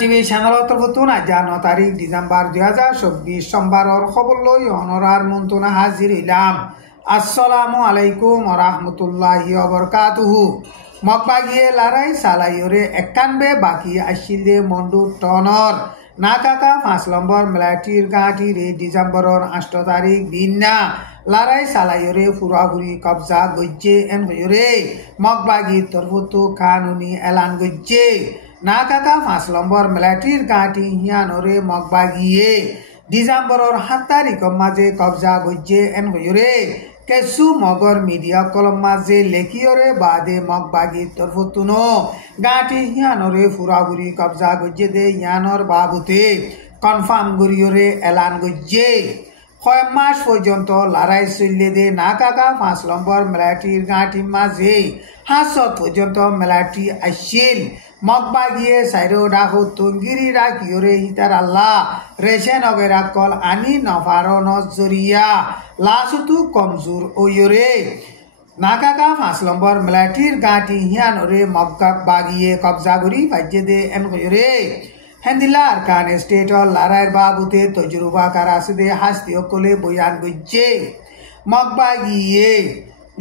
টিভি চ্যানেলত নতুন আজ 9 তারিখ ডিসেম্বর 2024 সোমবারর খবর লই অনরার মন্ত্রণা হাজির হইলাম। আসসালামু আলাইকুম ওয়া রাহমাতুল্লাহি ওয়া বারাকাতুহু। মকবাগিয়ে লড়াই সালাইরে 91 বাকি আসিলে মন্ডু টনর নাকাকা 5 নম্বর মিলাটির গাঁটি রে ডিসেম্বরর 8 তারিখ দিনা লড়াই সালাইরে ফুরাফুরি কবজা গজ্জে এন হইরে মকবাগি তরফতো কানুনি এলান গজ্জে নাকাকা 5 নম্বর মিলাটির গাঁটি হিয়ানরে মকবাগিয়ে ডিসেম্বরর 7 তারিখ মাঝে কবজা গজ্জে এন হইরে কেসু মগর মিডিয়া কলম মাঝে লেখিয়রে বাদে মকবাগি তরফতুনো গাঁটি হিয়ানরে ফুরাফুরি কবজা গজ্জে দে ইয়ানর বাবুতে কনফার্ম গরিয়রে এলান গজ্জে কয়েক মাস পর্যন্ত লড়াই চলিয়ে দে নাকাকা 5 নম্বর মিলাটির গাঁটি মাঝে 500 পর্যন্ত মিলাটি আসছিল মকবাগিয়ে সাইরো ডাকো তঙ্গিরি রাখিয়রে হিতার আল্লাহ রেশন অগেরা কল আনি নফারো নজরিয়া লাসুতু কমজোর ওয়রে নাকাকা 5 নম্বর মিলাটির গাঁটি হিয়ানরে মকবাগিয়ে কবজা করি বাজ্যে দে এন হইরে হেন্দিলা আরকান স্টেটর লড়াইয়ের বাবুতে তজরুবা কারাসিদে হাস্তি অকলে বয়ান গজ্জে মকবাগিয়ে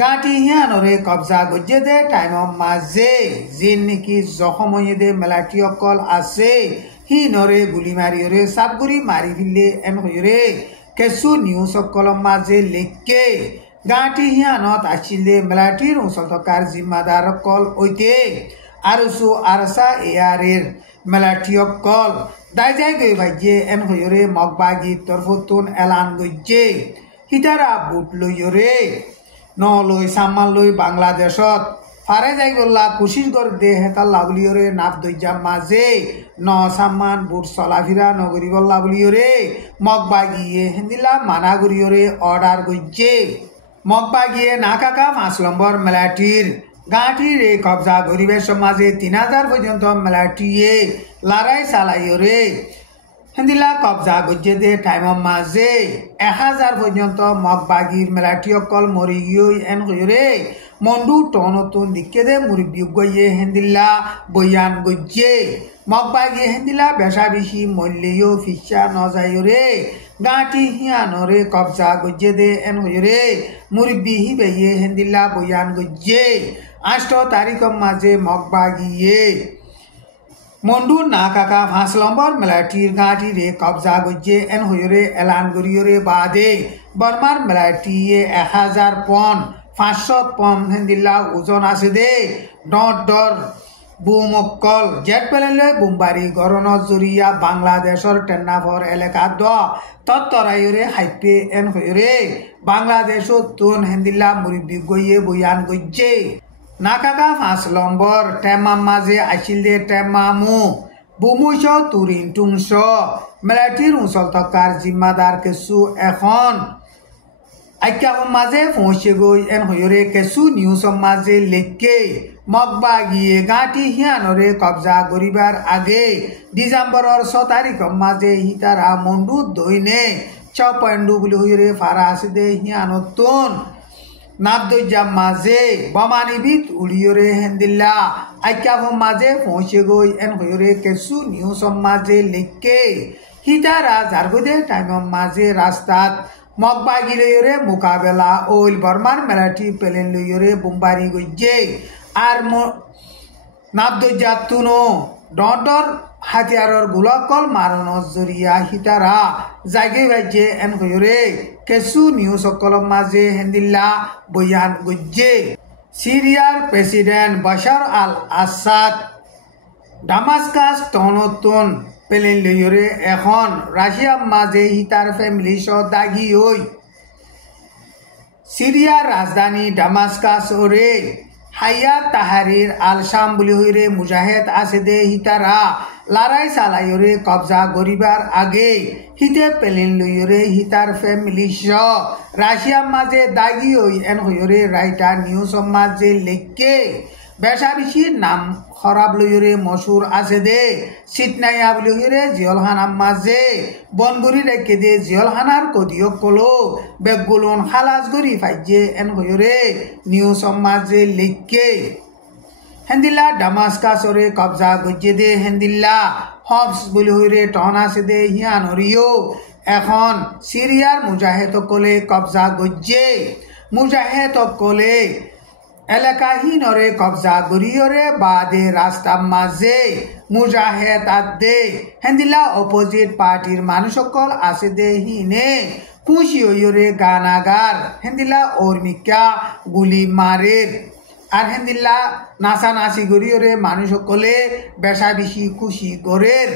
গাঁটি হিয়ানরে কবজা গজ্জে দে টাইম মাঝে জিন নাকি জখম হয়ে দে মেলাটি অকল আছে হি নরে গুলি মারিয়রে সাবগুড়ি মারি ফিলে এন হইরে কেসু নিউজ অকল মাঝে লেখকে গাঁটি হিয়ানত আসিলে মেলাটির অঞ্চল থকাৰ জিম্মাদার অকল ওইতে আরসু আরসা এয়ারের মেলাটি অকল দাই যাই গই ভাইজে এন হইরে মকবাগি তরফতুন এলান গজ্জে হিতারা বুট লইয়রে নলই সাম্মান লই বাংলাদেশত ফারে যাই গল্লা কুশিস গর দে হেতাল লাবলিয়রে নাপ দইজাম মাঝে ন সাম্মান বুট চলাফিরা নগরী গল্লা বলিয়রে মকবাগিয়ে হেন্দিলা মানা গরিয়রে অর্ডার গজ্জে মকবাগিয়ে নাকাকা 5 নম্বর মেলাটির গাঁটি রে কবজা গরিবের সমাজে 3000 পর্যন্ত মেলাটিয়ে লড়াই চালাইয়রে হেন্দিলা কবজা গজ্জে দে টাইম মাঝে 1000 পর্যন্ত মকবাগির মেলাটি অকল মরি গিয়ে এন হইরে মন্ডু টনতুন দিকে দে মুরব্বী গইয়ে হেন্দিলা বয়ান গজ্জে মকবাগি হেন্দিলা বেশা বেশি মল্লেও ফিসা নজাইরে গাঁটি হিয়ানরে কবজা গজ্জে দে এন হইরে মুরব্বী হিবেয়ে হেন্দিলা বয়ান গজ্জে 8 তারিখ মাঝে মকবাগিয়ে মন্ডু নাকাকা 5 নম্বর মিলাটির গাঁটি রে কবজা গজ্জে এন হইরে এলান গরিয়রে বাদে বর্মার মিলাটিয়ে 1000 পন 500 পন হেন্দিলা ওজন আছে দে ডর বুমকল জেট পেলেলে বুমবারি গরন জরিয়া বাংলাদেশর টেন্নাফর এলাকা দ তত্তরাইরে হাইপে এন হইরে বাংলাদেশ তুন হেন্দিলা মুরব্বী গইয়ে বয়ান গজ্জে নাকাকা 5 নম্বর টেমাম মাঝে আসিল দে টেমামু বুমুস তুরিন টুংস মিলাটির অঞ্চল থকাৰ জিম্মাদার কেসু এখন আইকাম মাঝে পৌঁছে গই এন হইরে কেসু নিউজ মাঝে লেখকে মকবাগিয়ে গাঁটি হিয়ানরে কবজা করিবার আগে ডিসেম্বরর 6 তারিখ মাঝে হিতারা মন্ডু দইনে চপেন্ডু বলি হইরে ফারা আসিদে হিয়ানতুন নাবদুজাম মাঝে বমানিবিত উড়িয়রে হেন্দিল্লা আইকাম মাঝে পৌঁছে গই এন হইরে কেসু নিউজ মাঝে লেখকে হিতারা জারগদে টাইম মাঝে রাস্তাত মকবাগি লইরে মোকাবেলা ওইল বর্মার মেলাটি পেলেন লইরে বুম্বারি গজ্জে আর নাবদুজাতুনো ডর হাতিয়ারর গুলাকল মারণ জরিয়া হিতারা জাগে ভাইজে এন হইরে কেসু নিউজ কলম মাঝে হেন্দিল্লা বয়ান গজ্জে সিরিয়ার প্রেসিডেন্ট বাশার আল আসাদ ডামাস্কাস টনতুন পেলেন লইরে এখন রাশিয়ার মাঝে হিতার ফ্যামিলি সহ দাগি হই সিরিয়ার রাজধানী ডামাস্কাস ওরে হাইয়া তাহারির আল শাম বলি হইরে মুজাহেদ আছে দে হিতারা লড়াই চালাইরে কবজা করিবার আগে হিতে পেলেন লইরে হিতার ফ্যামিলি সহ রাশিয়ার মাঝে দাগি হই এন হইরে রাইটার নিউজ মাঝে লেখকে বেশা বেশি নাম খরাব লইরে মশুর আছে দে সিটনাইয়া বলি হইরে জিয়লহানার মাঝে বনগুড়ি রেখে দে জিয়লহানার কদিও কলো বেগুলন খালাস গরি ফাইজে এন হইরে নিউজ মাঝে লেখকে হেন্দিল্লা ডামাস্কাসরে কবজা গজ্জে দে হেন্দিল্লা হবস বলি হইরে টন আছে দে হিয়ান হরিও এখন সিরিয়ার মুজাহেদকলে কবজা গজ্জে মুজাহেদকলে এলাকাহীনরে কবজা গরিয়রে বাদে রাস্তা মাঝে মুজাহেদ আদে হেন্দিল্লা অপোজিট পার্টির মানুষসকল আছে দে হিনে খুশি হইরে গানাগার হেন্দিল্লা অর্মিকা গুলি মারের আর হেন্দিল্লা নাচানাচি গরিয়রে মানুষসকলে বেশা বেশি খুশি গরের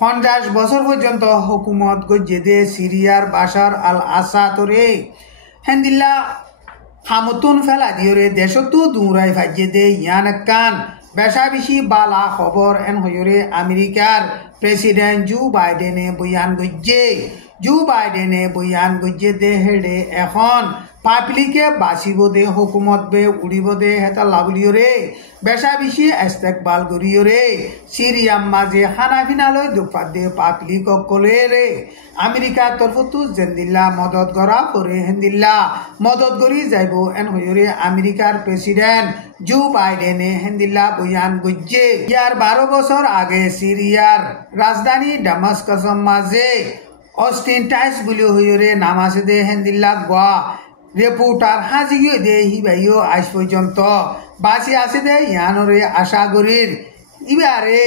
50 বছর পর্যন্ত হুকুমত গজ্জে দে সিরিয়ার বাশার আল আসাদরে হেন্দিল্লা হামতুন ফেলা দিয়রে দেশতো দৌড়াই ভাজ্যে দে ইয়ান কান বেশা বেশি বালা খবর এন হইরে আমেরিকার প্রেসিডেন্ট জো বাইডেনে বয়ান গজ্জে দে হেডে এখন পাবলিকে বাঁচিব দে হুকুমত বে উড়িব দে হেতা লাভলিয়রে বেশা বেশি ইস্তেকবাল করিয়রে সিরিয়াম মাঝে খানা পিনালৈ দুপাত দে পাবলিক কলে রে আমেরিকার তরফতো জেন্দিল্লা মদত করা করে হেন্দিল্লা মদত করি যাইব এন হইরে আমেরিকার প্রেসিডেন্ট জো বাইডেনে হেন্দিল্লা বয়ান গজ্জে ইয়ার 12 বছর আগে সিরিয়ার রাজধানী ডামাস্কাসের মাঝে অস্টিন টাইস বলি হইরে নাম আছে দে হেন্দিল্লা গোয়া রিপোর্টার হাজিও দে হিবাইও আজ পর্যন্ত বাঁচি আছে দে ইয়ানরে আশা করির ইবারে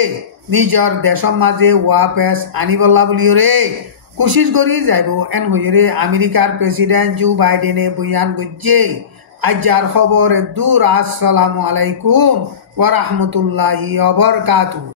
নিজর দেশৰ মাঝে ওয়াপেস আনিবলা বুলিরে কোশিশ করি যাইব এন হইরে আমেরিকার প্রেসিডেন্ট জো বাইডেনে বয়ান গজ্জে আজার খবর দূর। আসসালামু আলাইকুম ওয়া রাহমাতুল্লাহি ওয়া বারাকাতুহু।